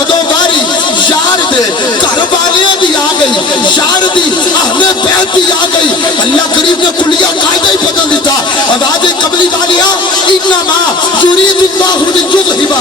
جدو باری یار دے گھر والیاں دی آ گئی، یار دی اہل بیت دی آ گئی، اللہ کریم نے کلیہ قاعدہ ہی بدل دیتا۔ آواز قبلی والیاں انما یرید اللہ لیذہب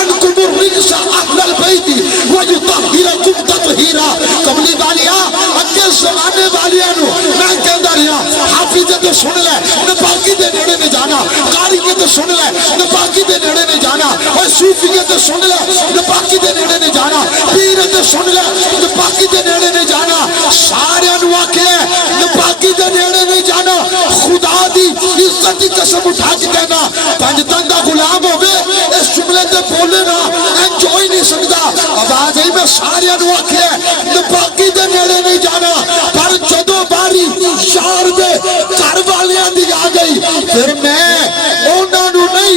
عنکم الرجس اہل البیت ویطہرکم تطہیرا۔ قبلی والیاں اگے زمانے والیاں نو میں کہندا رہا حافظ تے سن لے نپاکی دے نیڑے نہیں جانا، قاری تے سن لے نپاکی دے نیڑے نہیں جانا، اور صوفی تے سن لے نپاکی دے نیڑے نہیں جانا، پیر تے سن لے نپاکی دے نیڑے نہیں جانا، سارے نو آکھے نپاکی دے نیڑے نہیں جانا۔ خدا دی عزت دی قسم اٹھا کے کہنا پنجتن دا غلام ہوگے اس جملے تے بولے نا انجوئی نہیں سکتا۔ آواز ہے میں سارے نو آکھے نپاکی دے نیڑے نہیں جانا، پر جدو باری یار دے گھر والیاں دی آ گئی، پھر میں انہاں نو نہیں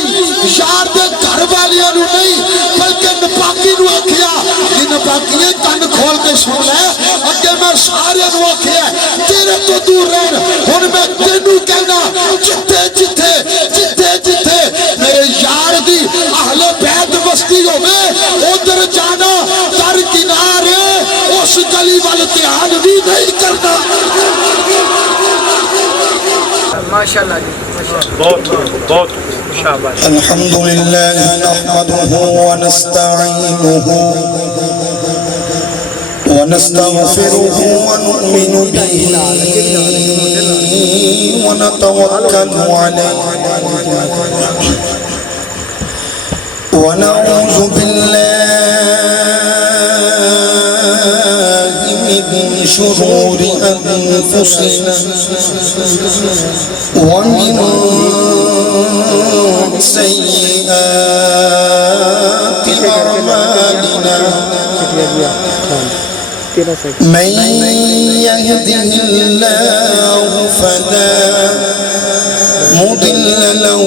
یار دے گھر والیاں نو نہیں بلکہ نپاکی نو آکھیا کہ نپاکیے کن کھول کے سن لے، اگے میں سارے نو آکھیا تیرے تو دور رہن، ہن میں تینوں کہنا جتھے جتھے جتھے جتھے میرے یار دی اہل بیت بستی ہوئے ادھر جانا، در کنارے اس گلی وال دھیان بھی نہیں کرنا۔ ماشاءاللہ جی، بہت شاباش۔ الحمدللہ نحمدہ ونستعینہ ونستغفرہ ونؤمن بہ ونتوکل علیہ ونعوذ باللہ من شرور انفسنا ومن سیئات اعمالنا من يهده الله فلا مضل له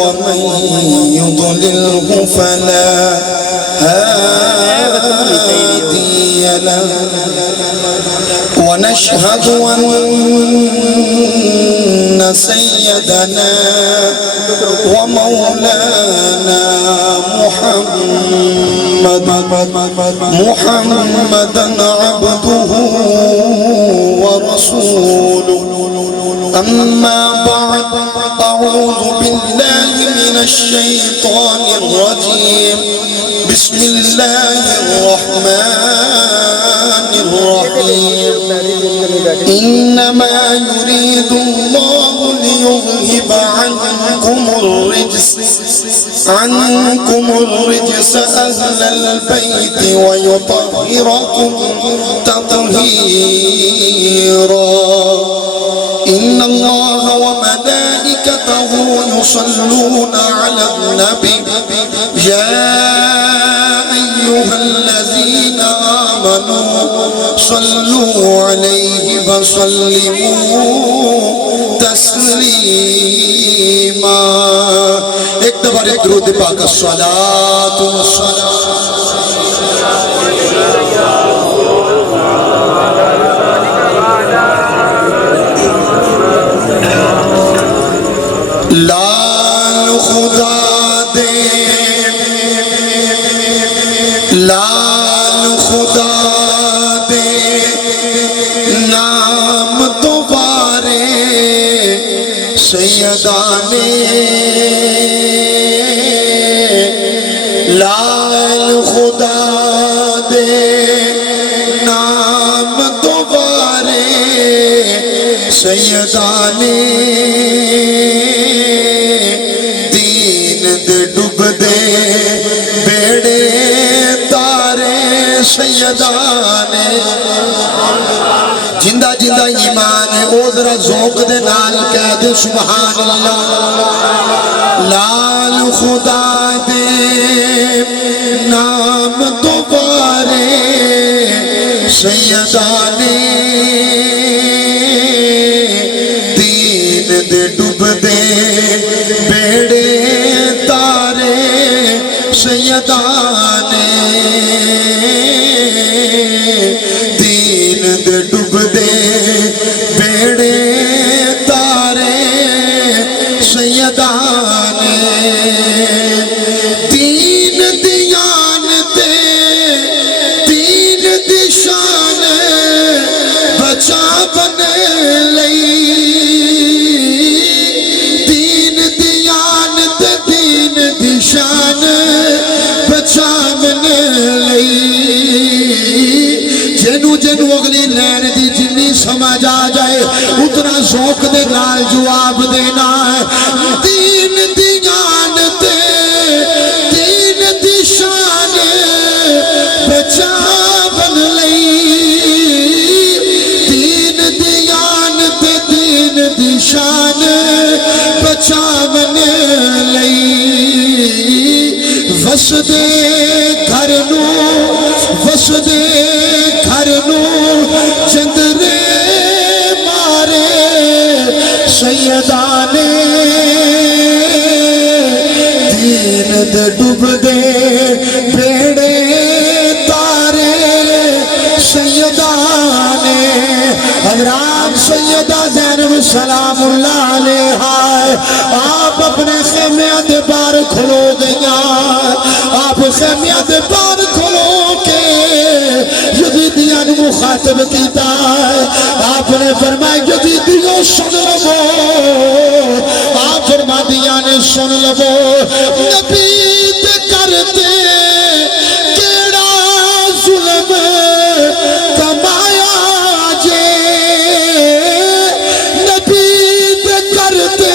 ومن يضلله فلا هادي له ونشهد أن سيدنا ومولانا محمدا عبده ورسوله أما بعد أعوذ بالله من الشيطان الرجيم بسم الله الرحمن الرحيم إنما يريد الله ليذهب عنكم الرجس أهل البيت ويطهركم تطهيرا إن الله وملائكته يصلون على النبي يا أيها الذين آمنوا صلوا عليه وسلموا تسلیما۔ ایک دفعہ ایک درود پاک الصلاۃ والسلام لال خدا دے لال خدا دے نام دوبارے سیدانے لال خدا دے نام دوبارے سیدانے دین دے ڈب دے بیڑے تارے سیدانے جندہ جندہ ایمان ہے او ذرا ذوق دے نال کہہ دے سبحان اللہ۔ لال خدا دے نام دوبارے سیدانے دین دے ڈب دے بیڑے تارے سیدانے دین دے ڈب دے بیڑے تارے سیدانے دین دیان دے ذوق دے نال جواب دینا ہے دین دی جان تے دین دی شان بچا بن لئی دین دی جان تے دین دی شان بچا بن لئی وسدے گھر نو وسدے گھر نو چندرے مارے سیداں نے دین دے ڈوب دے بیڑے تارے سیداں نے حضرات سیدہ زینب سلام اللہ علیہا آپ اپنے خیمیاں دے بار کھلو گئیاں آپ خیمیاں دے بار کھلو کے یزیدیاں نے مخاطب کیتا ہے آپ نے فرمایا یزیدیوں سن لو آپ فرما دیا نے سن لو نبی تے کرتے کیڑا ظلم کمایا جے نبی تے کرتے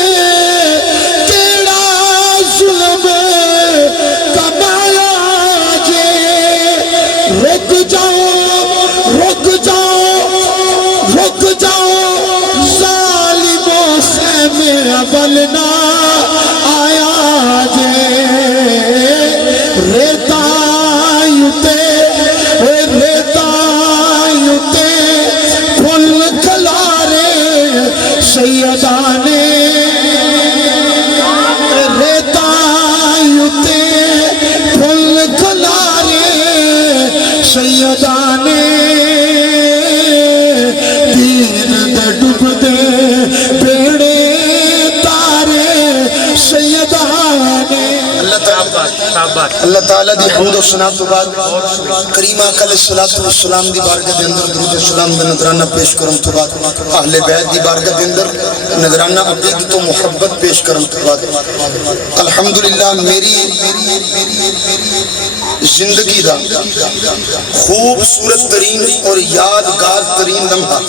کیڑا ظلم کمایا جے رک جاؤ رک جاؤ رک جاؤ ظالموں خیمے بلنا آیا جے ریتا یوتے پھل کھلارے سیداں نے ریتا یوتے پھل کھلارے سیداں نے دین دے ڈوب دے بیڑے تارے سیداں نے اللہ تعالیٰ دی حمد و ثنا تو بعد کریم آقا علیہ السلام دی بارگاہ دے اندر درود و سلام دا نذرانہ پیش کرن تو بعد اہل بیت دی بارگاہ دے اندر نذرانہ عقیدت و محبت پیش کرن تو بعد الحمدللہ میری زندگی دا خوبصورت ترین اور یادگار ترین لمحہ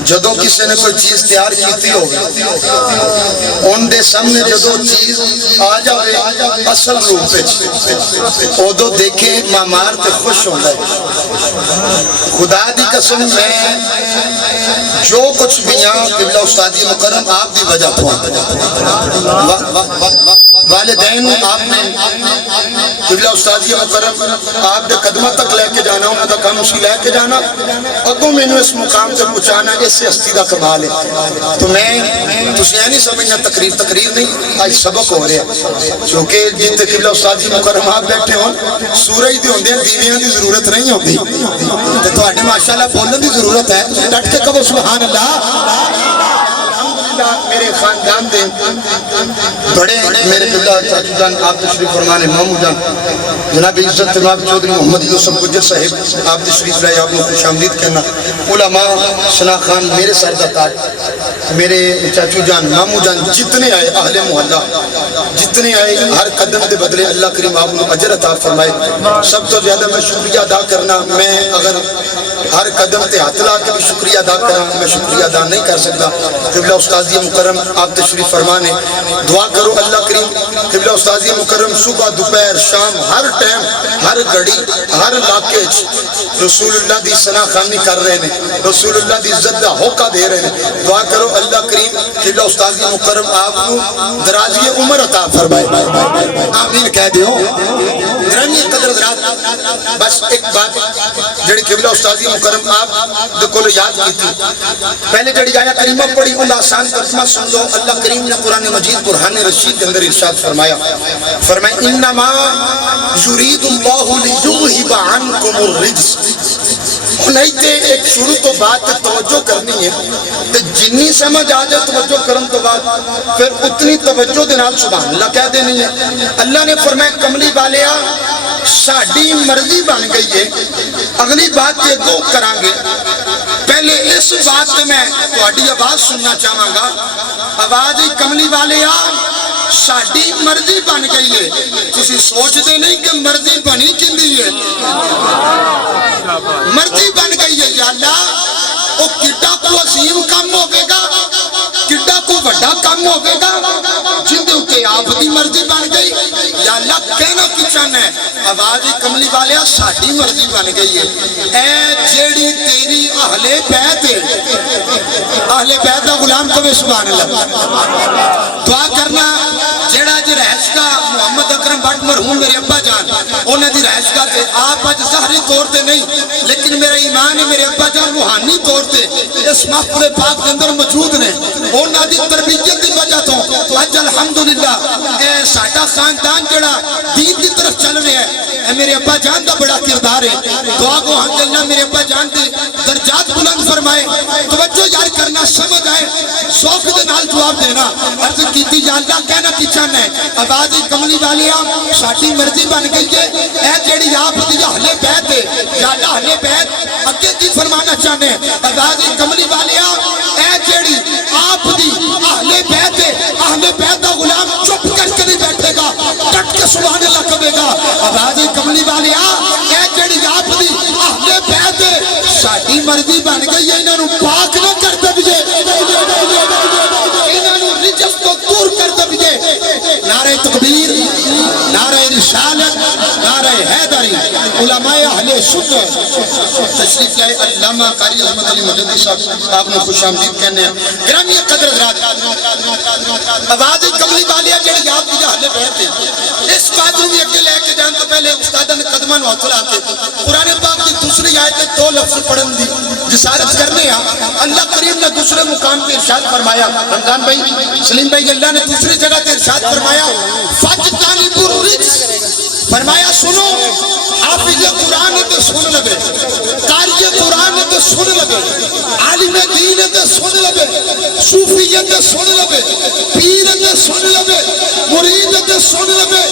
جدو کسی نے کوئی چیز تیار کیتی ہو ان دے سامنے جدو چیز آ جاوے اصل روپ پہ اودو دیکھے معمار تے خوش ہوتا ہے خدا دی قسم میں جو کچھ بھی یہاں قبلہ استادی مکرم آپ دی وجہ پہنچ والدین آپ نے قبلہ استادی مکرم آپ دے قدمہ تک لے کے جانا انہوں دا کام اسی لے کے جانا اگوں میں اس مقام سے پہنچانا اس سے ہستی دا کمال ہے تو میں تسی نہیں سمجھنا تقریر نہیں آج سبق ہو رہا ہے کیونکہ جیتے قبلہ استادی مکرم آپ بیٹھے ہوں سورج دی ہوندے ہیں دیویاں دی ضرورت نہیں ہوتی تو آٹھے ماشاءاللہ بولنے دی ضرورت ہے تسی ڈٹ کے کہو سبحان اللہ میرے خاندان دے بڑے میرے قبلہ چاچو جان آپ تشریف فرمانے مامو جان جناب عزت جناب چودھری محمد یوسف گجر صاحب آپ تشریف لائے آپ نے خوش آمدید کہنا علماء ثنا خان میرے سردہ تاج میرے چاچو جان مامو جان جتنے آئے اہل محلہ جتنے آئے ہر قدم دے بدلے اللہ کریم آپ نے اجر عطا فرمائے سب تو زیادہ میں شکریہ ادا کرنا میں اگر ہر قدم تے ہاتھ لا کے بھی شکریہ ادا کرنا میں شکریہ ادا نہیں کر سکتا قبلہ استاذی مکرم آپ تشریف فرمانے دعا کرو اللہ کریم قبلہ استاذی مکرم صبح دوپہر شام ہر ٹائم ہر گھڑی ہر علاقے رسول اللہ دی ثنا خوانی کر رہے ہیں رسول اللہ دی عزت دا ہوکا دے رہے ہیں دعا کرو اللہ کریم قبلہ استاذی مکرم آپ کو درازی عمر عطا فرمائے آمین کہہ دیو گرامی قدر حضرات بس ایک بات جڑی قبلہ استاذی مکرم آپ کو یاد کی تھی پہلے جڑی آیا کریمہ پڑھی ان آسان ترجمہ سن لو اللہ کریم نے قرآن مجید قرآن رشید کے اندر ارشاد فرمایا انما یرید اللہ لیذہب عنکم الرجس نہیں تے ایک شروع تو بات توجہ کرنی ہے تے جنی سمجھ آ جائے توجہ کرن تو بعد پھر اتنی توجہ دے نال سبحان اللہ کہہ دینی ہے اللہ نے فرمایا کملی والیا ساڈی مرضی بن گئی ہے اگلی بات یہ دو کران گے پہلے اس بات میں تہاڈی آواز سننا چاہاں گا آواز کملی والیا ساڈی مرضی بن گئی ہے تسی سوچتے نہیں کہ مرضی بنی کیندی ہے مرضی بن گئی ہے یا اللہ وہ کڈا کو عظیم کام ہوگا کڈا کو بڑا کام ہوگا جن کے آپ دی مرضی بن گئی یا اللہ کہنا کی چاہنا ہے آواز کملی والے ساڈی مرضی بن گئی ہے اے جیڑی تیری اہل بیت اہل بیت دا غلام کبھی سبحان اللہ دعا کرنا جیڑا جی رہائش کا محمد اکرم بٹ مرحوم میرے ابا جان انہوں دی رہائش کا تے آپ اج ظاہری طور تے نہیں لیکن میرا ایمان ہے میرے ابا جان روحانی طور تے اس محفل پاک کے اندر موجود نے انہوں دی تربیت دی وجہ تو اج الحمدللہ اے ساڈا خاندان جڑا دین دی طرف چل رہا ہے اے میرے ابا جان دا بڑا کردار ہے دعا کو ہم اللہ میرے ابا جان دے درجات بلند فرمائے توجہ یار کرنا سمجھ آئے شوق دے نال جواب دینا عرض کیتی یا اللہ کہنا کی چاہنا ہے آواز کملی والیاں ساڈی مرضی بن گئی ہے اے جیڑی آپ دی اہل بیت ہے یا اللہ اہل بیت اگے کی فرمانا چاہنے آواز کملی والیاں اے جیڑی آپ دی اہل بیت ہے اہل بیت دا غلام چپ کر کے نہیں بیٹھے گا ڈٹ کے سبحان اللہ کہے گا آواز کملی والیاں اے جیڑی آپ دی اہل بیت ہے ساڈی مرضی بن گئی ہے انہاں نوں پاک نہ کر دے انہاں نوں رجس تو دور کر دے نعرہ تکبیر نعرہ رسالت نعرہ حیدری علماء اہل سنت تشریف لائے علامہ قاری احمد علی مجدد صاحب آپ نے خوش آمدید کہنے ہیں گرامی قدر حضرات آواز کملی والیاں جڑی آپ کی اہل بیت ہے اس بات کو بھی اگے لے کے جان تو پہلے استاد نے قدماں نوں ہاتھ لا کے قرآن پاک کی دوسری آیت میں 2 لفظ پڑھن دی جسارت کرنے ہیں اللہ کریم نے دوسرے مقام پہ ارشاد فرمایا رمضان بھائی سلیم بھائی اللہ نے دوسری جگہ پہ ارشاد فرمایا فَجْتَنِبُوا الرِّجْسَ فرمایا سنو حافظ قرآن تے سن لگے قاری قرآن تے سن لگے عالم دین تے سن لگے صوفیت تے سن لگے پیر تے سن لگے مرید تے سن لگے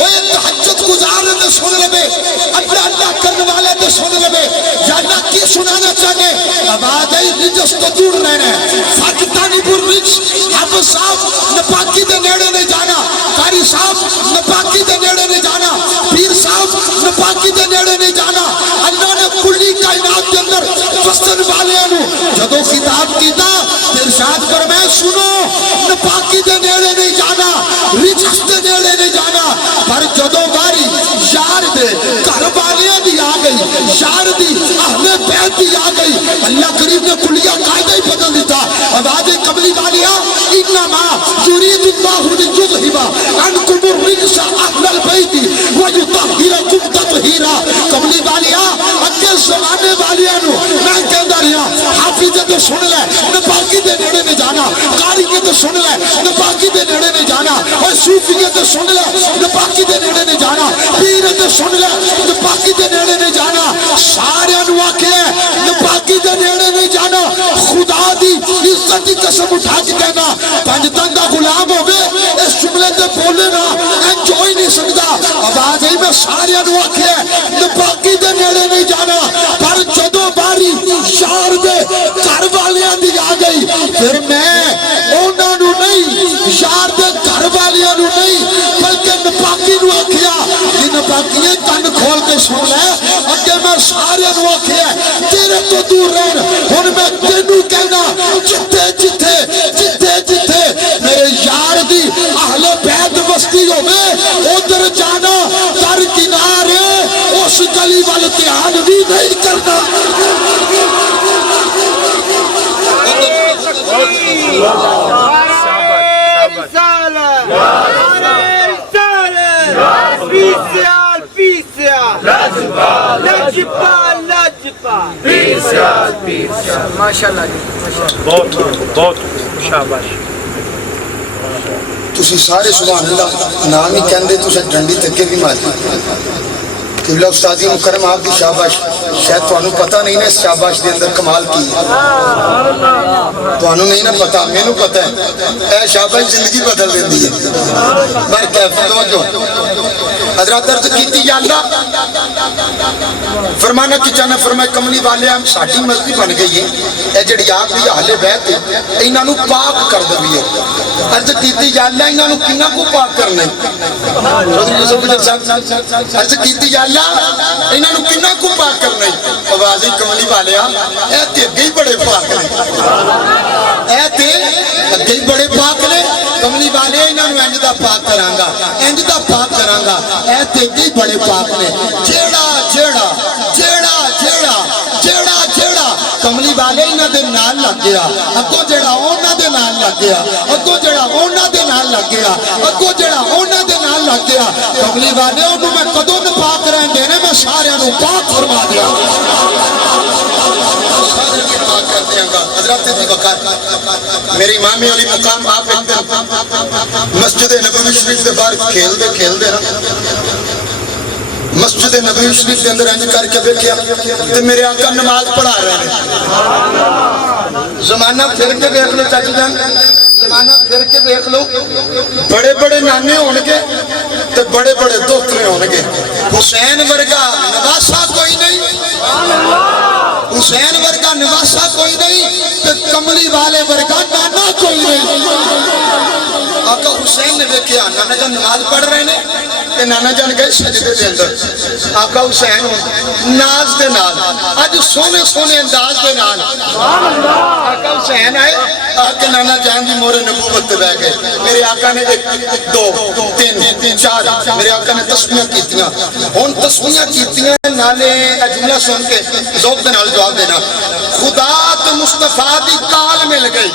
وہ تہجد گزار تے سن لگے اللہ اللہ کرنے والے تے سن لگے یا اللہ کی سنانا چاہے آواز ہے رجس تو دور رہنا ہے فَجْتَنِبُوا الرِّجْسَ آپ صاحب نپاکی دے نیڑے نہیں جانا قاری صاحب نپاکی دے نیڑے نہیں جانا پیر صاحب نپاکی دے نیڑے نہیں جانا اللہ نے کلی کائنات کے اندر فصل والے انہوں جدو خطاب کیتا ارشاد فرمائے سنو نپاکی دے نیڑے نہیں جانا رجس دے نیڑے نہیں جانا پر جدو باری یار دے کاربانیاں دی آگئی یار دی اہل بیت دی آگئی اللہ کریم نے کلیہ قائدہ ہی بدل دیتا آواز قبلی والیاں انما یرید اللہ لیذہب عنکم الرجس اہل البیت ویطہرکم تطہیرا قبلی والیاں اگے زمانے والیاں نو میں کہندا رہیا حافظ تے سن لے نپاکی دے نیڑے نہیں جانا قاری تے سن لے نپاکی دے نیڑے نہیں جانا اور صوفی تے سن لے نپاکی دے نیڑے نہیں جانا پیر تے سن لے نپاکی دے نیڑے نہیں جانا سارے نو آکھے نپاکی دے نیڑے نہیں جانا خدا دی عزت دی قسم اٹھا کے کہنا پنجتن دا غلام ہوگے اس جملے تے بولے نا انجوئی نہیں سکتا آواز ہے میں سارے نو آکھے نپاکی دے نیڑے نہیں جانا پر جدو باری یار دے گھر والیاں دی آ گئی پھر میں انہاں نو نہیں یار دے گھر والیاں نو نہیں بلکہ نپاکی نو آکھیا کہ نپاکیے کن کھول کے سن لے اگے میں سارے نو آکھیا تیرے تو دور رہن ہن میں تینوں کہنا جتھے جتھے جتھے جتھے میرے یار دی اہل بیت بستی ہوے ادھر جانا در کنارے اس گلی وال دھیان بھی نہیں کرنا ماشاءاللہ بہت بہت شاباش تسی سارے سبحان اللہ نام ہی کہندے تسے ڈنڈی تکے بھی ماری قبلہ استادی مکرم آپ کی شاباش شاید تو انہوں پتہ نہیں نا اس شاباش دے اندر کمال کی تو انہوں نہیں نا پتہ میں نو پتہ ہے اے شاباش زندگی بدل دیں دی ہے بر کیف توجہ حضرات عرض کیتی یا اللہ فرمانا کی چاہنا فرمائے کملی والے ہم ساڑھی مسجد بن گئی ہے اے جڑی آپ بھی اہل بیت ہے انہاں نو پاک کر دے ہے عرض کیتی یا اللہ انہاں نو کنا کو پاک کرنا ہے چودھری یوسف گجر صاحب عرض کیتی یا اللہ انہاں نو کنا کو پاک کرنا ہے آوازی کملی والے اے تے اگے بڑے پاک نے اے تے اگے بڑے پاک نے کملی والے انہاں نو انج دا پاک کرانگا انج دا پاک کرانگا اے تے اگے بڑے پاک نے جیڑا جیڑا جیڑا جیڑا جیڑا جیڑا کملی والے انہاں دے نال لگ گیا اگوں جیڑا انہاں دے نال لگ گیا اگوں جیڑا انہاں دے نال لگ گیا اگوں جیڑا انہاں دے نال لگ گیا کملی والے انہوں میں کدوں نہ پاک رہن دینے میں سارے نو پاک فرما دیا پاک کر دیاں گا حضرت دی وقار میری امام علی مقام آپ ایک دن مسجد نبوی شریف دے باہر کھیل دے نا مسجد نبوی شریف کے اندر انج کر کے دیکھیا تے میرے آقا نماز پڑھا رہے ہیں زمانہ پھر کے دیکھ لو چاچی جان زمانہ پھر کے دیکھ لو بڑے بڑے نانے ہونگے تے بڑے بڑے دوترے ہونگے حسین ورگا نواسا کوئی نہیں حسین ورگا نواسا کوئی نہیں تے کملی والے ورگا نانا کوئی نہیں آقا حسین نے دیکھیا نانا جان نماز پڑھ رہے ہیں کہ نانا جان گئے سجدے دے اندر آقا حسین ناز دے نال آج سونے سونے انداز دے نال آقا حسین آئے آقا نانا جان دی مورے نبوت بہ گئے میرے آقا نے ایک دو تین چار میرے آقا نے تسبیحاں کیتیاں ان تسبیحاں کیتیاں نالے جملہ سن کے ذوق دے نال جواب دینا خدا تو مصطفیٰ دی کال مل گئی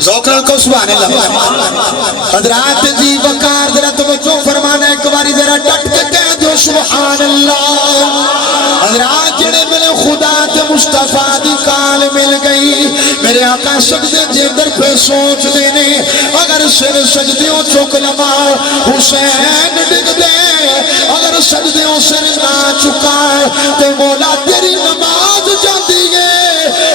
ذوق نال کو سبحان اللہ حضرات جی وقار ذرا توجہ فرمانا ایک باری ذرا ڈٹ کے کہہ دو سبحان اللہ حضرات جڑے میرے خدا تے مصطفیٰ دی کال مل گئی میرے آقا سجدے دے اندر پہ سوچ دینے اگر سر سجدیوں چک لما حسین ڈگ دے اگر سجدیوں سر نہ چکا تے مولا تیری نماز جاتی ہے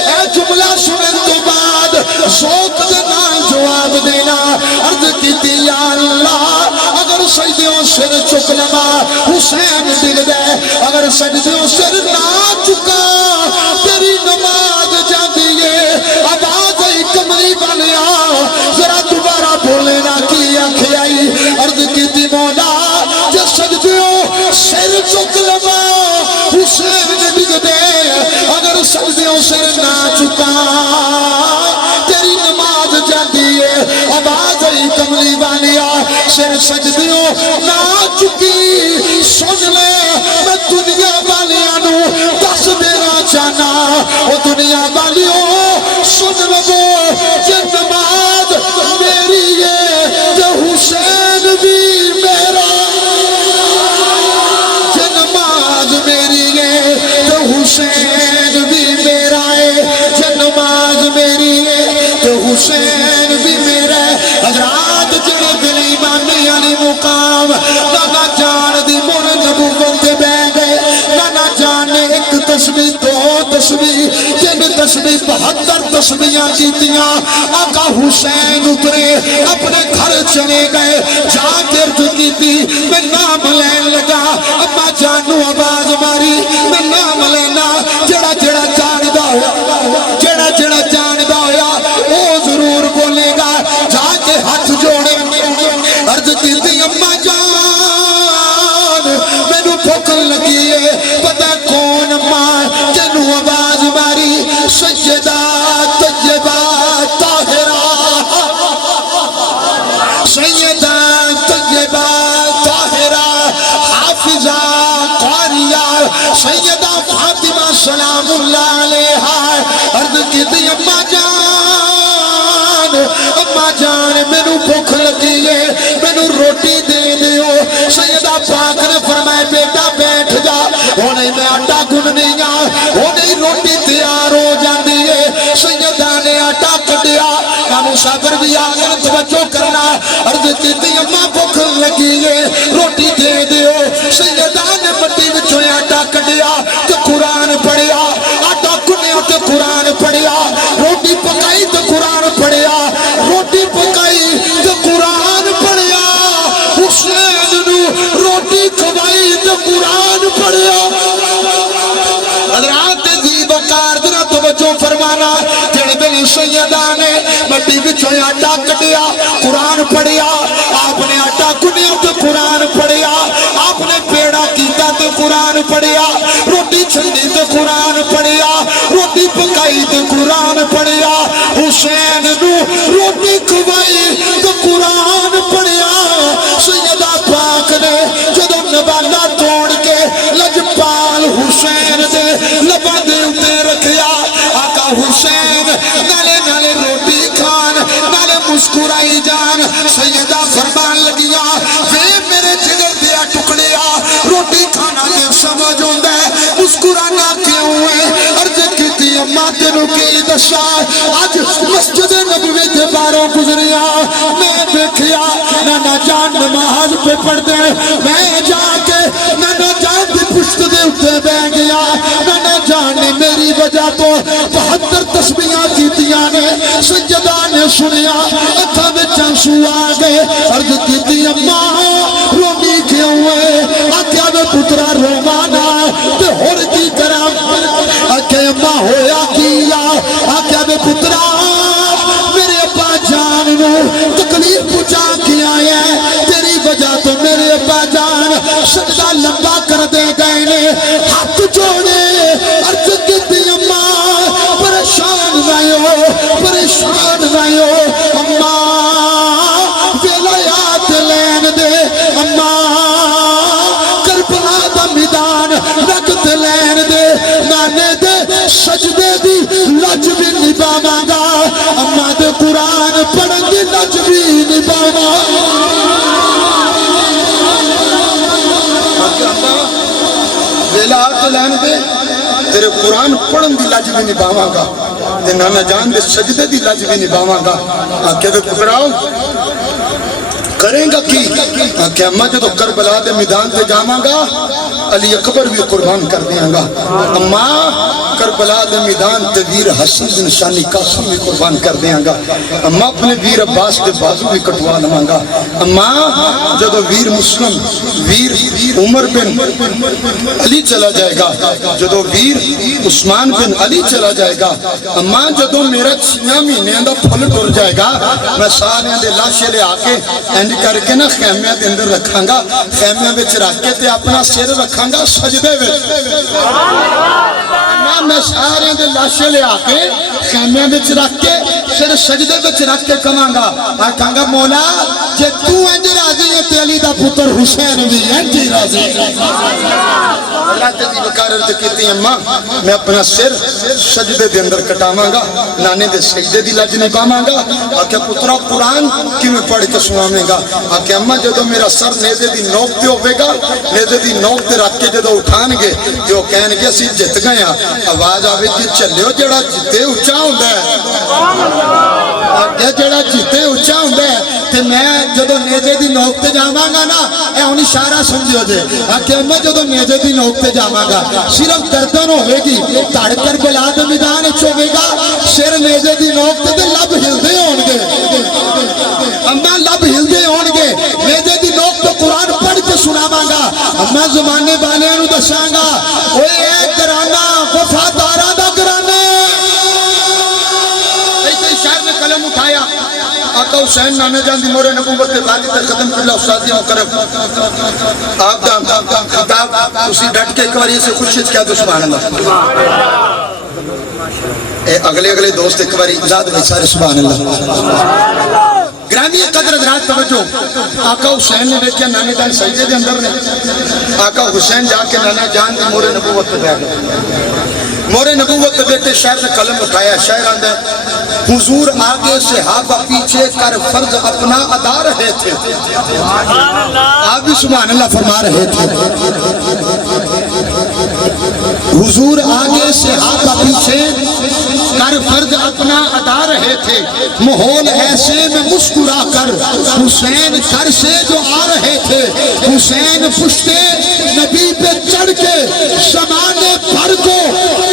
اے جملہ سنن تو بعد ذوق دے نال جواب دینا عرض کیتی یا اللہ اگر سجدیوں سر چک لما حسین ڈگ دے اگر سجدیوں سر نہ چکا تیری نماز جاتی ہے آواز ہی کملی بنیا ذرا دوبارہ بولے نہ کی آنکھیں آئی عرض کیتی مولا جس سجدیوں سر چک لما حسین ڈگ دے اگر سجدیوں سر نہ چکا تیری نماز جاتی ہے آواز ہی کملی بنیا سر سجدیوں نہ چکی سن لے میں دنیا والیاں نو دس دینا چاہنا او دنیا والیوں سن لو یہ نماز میری ہے جو حسین بھی میرا یہ نماز میری ہے جو حسین بھی میرا ہے یہ نماز میری ہے جو حسین بھی میرا ہے حضرات جڑے دل ایمانی علی مقام نانا جان دی مر نبوت بہ گئے نانا جان نے ایک تسبیح دو تسبیح تین تسبیح 72 تسبیحاں کیتیاں آقا حسین اترے اپنے گھر چلے گئے جا کے عرض کیتی میں نام لین لگا اما جانو آواز ماری میں نام لینا جڑا جڑا جاندا ہویا جڑا جڑا جاندا ہویا او ضرور بولے گا جا کے ہاتھ جوڑے عرض کیتی اما جان مینوں بھوک لگی ہے پتہ کون ماں جنوں آواز ماری سیدہ طیبہ طاہرہ سیدہ طیبہ طاہرہ حافظہ قاریہ سیدہ فاطمہ سلام اللہ علیہا عرض کیتی اما جان مینوں بھوک لگی ہے مینوں روٹی دے دیو سیدہ پاک نے فرمایا بیٹا بیٹھ جا ہونے میں آٹا گننی ہاں ہونے روٹی تیار ہو جاندی ہے سیدہ نے آٹا کڈیا نامو صابر بھی آگے توجہ کرنا عرض کیتی اما بھوک لگی ہے روٹی دے دیو سیدہ نے مٹی وچوں آٹا کڈیا تے قرآن پڑھیا آٹا گنیا تے قرآن پڑھیا روٹی پکائی تے قرآن پڑھیا روٹی پکائی تے قرآن پڑھیا حسین میری سیدہ نے مٹی بچوں آٹا کٹیا قرآن پڑھیا آپ نے آٹا کنیا تو قرآن پڑھیا آپ نے پیڑا کیتا تو قرآن پڑھیا روٹی چھنڈی تو قرآن پڑھیا روٹی پکائی تو قرآن پڑھیا حسین نو روٹی کھوائی تو قرآن پڑھیا سیدہ پاک نے جدو نوالا توڑ کے لجپال حسین دے لباں دے اتے رکھیا آقا حسین نالے نالے روٹی کھان نالے مسکرائی جان سیدہ فرمان لگیا وے میرے جگر دیا ٹکڑیا روٹی کھانا دے سمجھ ہوندہ ہے مسکرانا کیوں ہے عرض کیتی اماں تینوں کی دشا آج مسجد نبوی دے باروں گزریا میں دیکھیا نانا جان نماز پہ پڑھ دے میں جا کے نانا جان دی پشت دے اٹھے بہ گیا نانا جان نے میری وجہ تو 72 تسبیحاں کیتیاں نے سجدہ نے سنیا اکھاں وچ آنسو آ گئے عرض کیتی اماں رومی کیوں ہے آکھیا میں پترا رومانا تے ہور کی کرا آکھیا اماں ہویا کیا آکھیا میں پترا میرے ابا جان نو تکلیف پہنچا کے آیا ہے تیری وجہ تو میرے ابا جان سجدہ لمبا کر دے گئے نے ہاتھ جوڑے عرض کیتی اماں پریشان نہ ہو اماں ولایات لین دے اماں کربلا دا میدان رکھت لین دے نانے دے سجدے دی لج بھی نبھاواں گا اماں دے قرآن پڑھن دی لج بھی نبھاواں ولایت لین دے تیرے قرآن پڑھن دی لج بھی نبھاواں گا تے نانا جان دے سجدے دی لج بھی نبھاواں گا آکھے دے پتراؤ کریں گا کی کہ اماں جدو کربلا دے میدان تے جاواں گا علی اکبر بھی قربان کر دیاں گا اماں کربلا دے میدان تے ویر حسن بن شانی قاسم بھی قربان کر دیاں گا اماں اپنے ویر عباس دے بازو بھی کٹوا لواں گا اماں جدو ویر مسلم ویر عمر بن علی چلا جائے گا جدو ویر عثمان بن علی چلا جائے گا اماں جدو میرا 6 مہینے دا پھل ٹر جائے گا میں سارے دے لاشے لے آ کے انج کر کے نا خیمیاں دے اندر رکھاں گا خیمیاں وچ رکھ کے تے اپنا سر رکھاں گا سجدے وچ میں سارے دے لاشے لے آ کے خیمیاں وچ رکھ کے سر سجدے وچ رکھ کے کہاں گا آکھاں گا مولا جے تو انج راضی ہے تے علی دا پتر حسین بھی انج راضی اللہ تیری وقارت کیتی اماں میں اپنا سر سجدے دے اندر کٹاواں گا نانے دے سجدے دی لج نہیں پاواں گا آکھیا پترا قرآن کیویں پڑھ کے سناویں گا آکھیا اماں جدو میرا سر نیزے دی نوک تے ہوے گا نیزے دی نوک تے رکھ کے جدو اٹھان گے تے او کہن گے اسی جت گئے ہاں آواز آوے کہ چلیو جڑا جتے اونچا ہوندا ہے آکھیا جڑا جتے اونچا ہوندا ہے تے میں جدو نیزے دی نوک تے جاواں گا نا اے ہن اشارہ سمجھو جے آکھیا اماں جدو نیزے دی نوک تے جاواں گا صرف گردن ہوے گی دھڑ کر بلا دے میدان وچ ہوے گا سر نیزے دی نوک تے لب ہلدے ہون گے اماں لب ہلدے ہون گے نیزے دی نوک تے قرآن پڑھ کے سناواں گا اماں زمانے والے نو دساں گا اوے اے گرانا وفاداراں دا گرانا ایسے شاعر نے قلم اٹھایا آقا حسین نانے جان دی مورے نبوت تے غازی تے ختم کرلا استادیاں کرم آپ دا خطاب اسی ڈٹ کے ایک بار اسے خوشی کیا دو سبحان اللہ اے اگلے دوست ایک بار ذات میں سارے سبحان اللہ گرامی قدر حضرات توجہ آقا حسین نے دیکھیا نانے جان سجدے دے اندر نے آقا حسین جا کے نانا جان دی مورے نبوت تے بیٹھ گئے مورے نبوت تے بیٹھے شاعر نے قلم اٹھایا شاعر آندا ہے حضور آگے صحابہ پیچھے کر فرض اپنا ادا رہے تھے آپ بھی سبحان اللہ فرما رہے تھے حضور آگے صحابہ پیچھے کر فرض اپنا ادا رہے تھے ماحول ایسے میں مسکرا کر حسین گھر سے جو آ رہے تھے حسین پشتے نبی پہ چڑھ کے زمانے بھر کو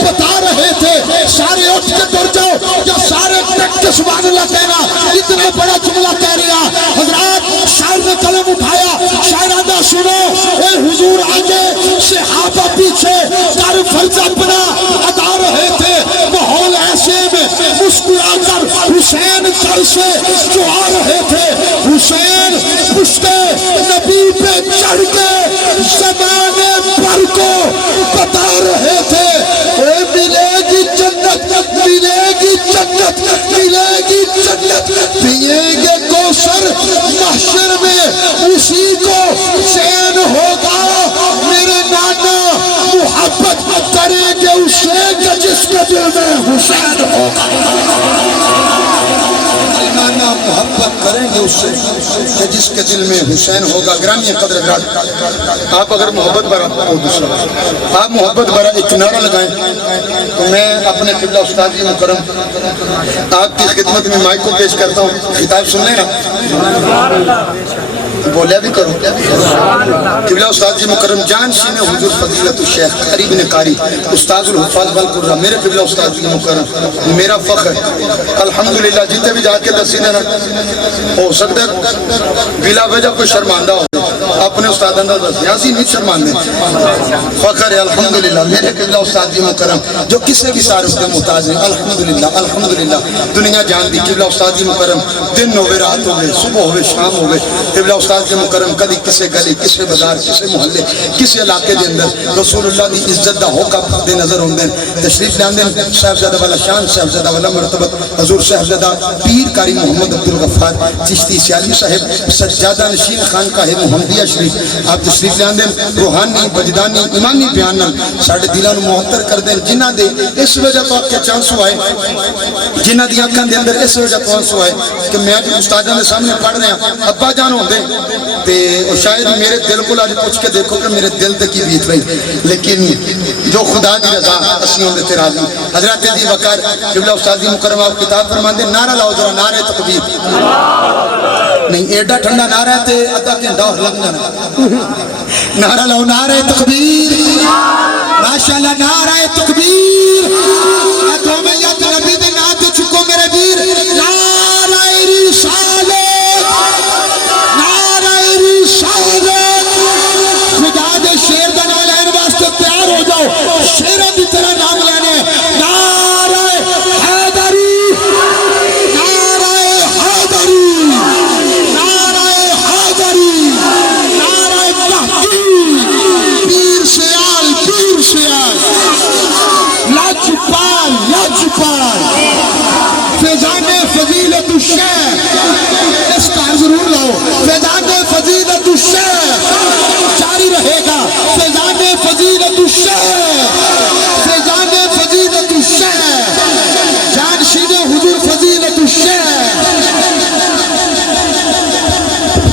بتا رہے تھے سارے اٹھ کے ٹر جاؤ یا سارے ٹک کے سبحان اللہ کہنا اتنا بڑا جملہ کہہ رہا حضرات شاعر نے قلم اٹھایا شاعرانہ سنو اے حضور آگے صحابہ پیچھے کر فرض اپنا ادا رہے تھے ماحول ایسے میں مسکرا سفر سے جو آ رہے تھے حسین پشتے نبی پہ چڑھ کے زمانے بھر کو بتا رہے تھے اے ملے گی جنت ملے گی جنت ملے گی جنت پیئیں گے کوثر محشر میں اسی کو چین ہوگا میرے نانا محبت کریں گے اسے کہ جس کے دل میں حسین ہوگا نانا محبت کریں گے اس سے کہ جس کے دل میں حسین ہوگا گرامی قدر گرامی آپ اگر محبت بھرا آپ محبت بھرا ایک نعرہ لگائیں تو میں اپنے قبلہ استاد جی مکرم آپ کی خدمت میں مائک کو پیش کرتا ہوں خطاب سن لیں نا بولیا بھی کرو قبلہ استاد جی مکرم جان شین حضور فضیلت الشیخ قاری بن قاری استاد الحفاظ بالقرہ میرے قبلہ استاد جی مکرم میرا فخر الحمدللہ جتنے بھی جا کے دسینے نا ہو سکتا ہے بلا وجہ کوئی شرماندہ ہو اپنے استاد اندر دس یاسی نہیں شرماندے فخر ہے الحمدللہ میرے قبلہ استاد جی مکرم جو کسے بھی تعارف کے محتاج ہیں الحمدللہ الحمدللہ دنیا جان دی قبلہ استاد جی مکرم دن ہوئے رات ہوئے صبح ہوئے شام ہوئے قبلہ استاد جی مکرم کدی کسے گلی کسے بازار کسے محلے کسے علاقے دے اندر رسول اللہ دی عزت دا ہوکا دے نظر ہوندے تشریف لیاندے صاحبزادہ والا شان صاحبزادہ والا مرتبت حضور صاحبزادہ پیر قاری محمد عبدالغفار چشتی سیالی صاحب سجادہ نشین خانقاہ محمدیہ شریف آپ تشریف لیاندے روحانی وجدانی ایمانی بیاناں ساڑھے دلان محتر کر دیں جنہ دے اس وجہ تو آپ کے چانس ہوا ہے جنہ دی آنکھاں دے اندر اس وجہ تو چانس ہوا ہے کہ میں جو استادہ نے سامنے پڑھ رہے ہیں ابا جان ہوں دے تے شاید میرے دل کو آج پوچھ کے دیکھو کہ میرے دل تے کی بیت رہی لیکن جو خدا دی رضا اسیوں دے تیرازی حضرت دی وقار قبلہ استاد دی مکرم آپ کتاب فرمان دے نعرہ لاؤ ذرا نعرہ تکبیر نہیں ایڈا ٹھنڈا نعرہ ہے تے ادھا کہندہ اور لگ جانا نعرہ لاؤ نعرہ تکبیر ماشاءاللہ نعرہ تکبیر دو میں یاد نبی دے نات چکو میرے ویر نعرہ رسالت نعرہ رسالت خدا دے شیر دا نام لینے واسطے تیار ہو جاؤ شیروں دی طرح نام لینے نعرہ حیدری نعرہ حیدری نعرہ حیدری نعرہ تحقیق پیر سیال پیر سیال لاجپال لاجپال فیضان فضیلت الشیخ اس کار ضرور لاؤ فیضان فضیلت الشیخ